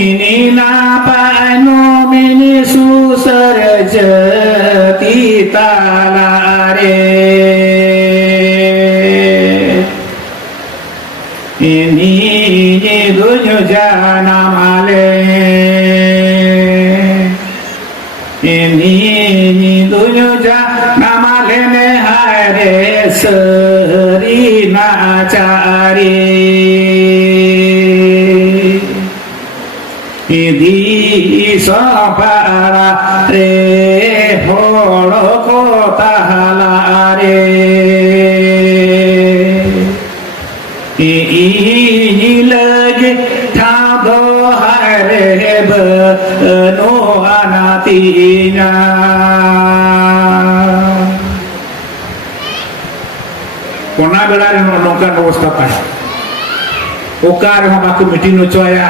Ninapano minisusarjati talare ini dunya jana male ini dunya jana male ne hare sri nachari Idi sapara re holo kota halare ini lagi thado hare beno anatina kona belare nongkan bos kapai okar hamaku mitino choya